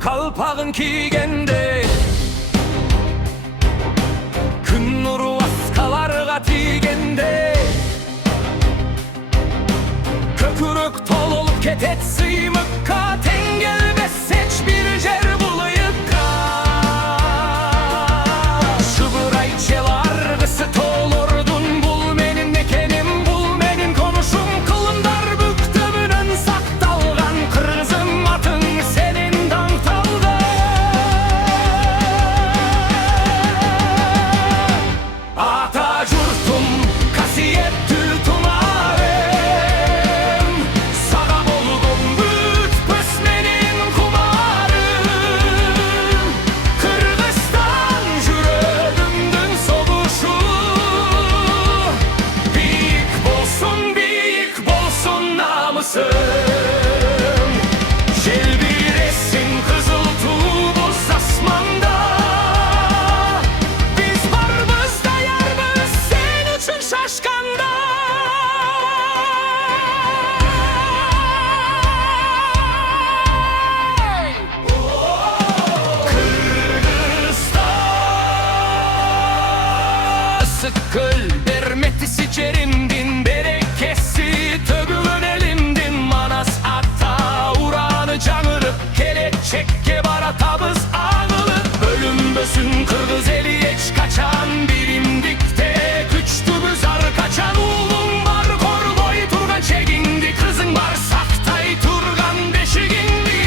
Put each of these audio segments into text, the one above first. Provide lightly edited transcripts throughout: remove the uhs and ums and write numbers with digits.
kalpağın kiygende Gün nuru askalarga tiygende Kökürük tol olup ketet sıymıkka Tengelbes seç bir jer bulayıkka Şıbıray çelargısı tolurdun Bul menin nekenim, bul menin konuşum Kılımdar büktümünün saktalgan Kırgızım atın senin dangtalda Ata jurtum kasiyetli Jelbiresin kızıl tuğbuz asmanda Biz varmız da yarmız sen üçün şaşkanda Kırgızstan Sıkıl dermetisi cerindin berekesi tögülün elindin manas atta uğranı canırıp kelepçekke bara tabız ağılı bölüm bösün kırgız eli geç kaçan birimdikte güçtü büzar kaçan oğlum var korboy turgan çegindi kızın var saktay turgan beşigindi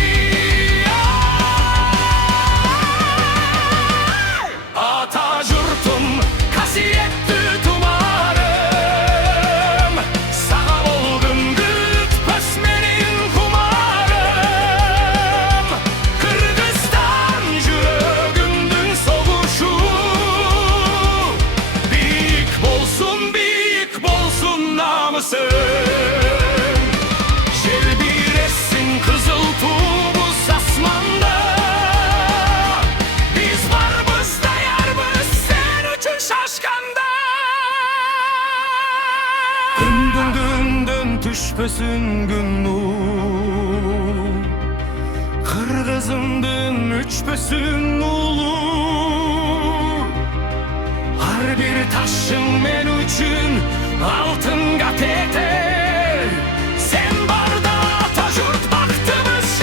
ata jurtum kasiyetli tumarım sağa olgun güt pösmenin kumarım Kırgızstan jürögümdün soğuşu büyük bolsun namısın Jelbiresin kızıl tuğbuz asmanda Biz varmız da yarmız sen üçün şaşkanda Dün tüşpösün gün nur Kırgızımdın üçpösün ulu Har bir taşın men üçün altın gateter Sen barda ata jurt baktımız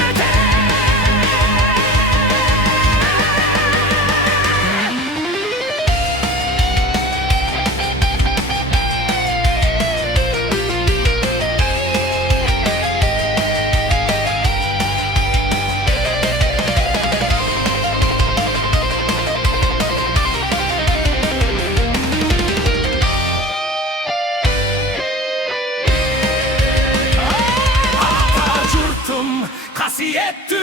kasiyetli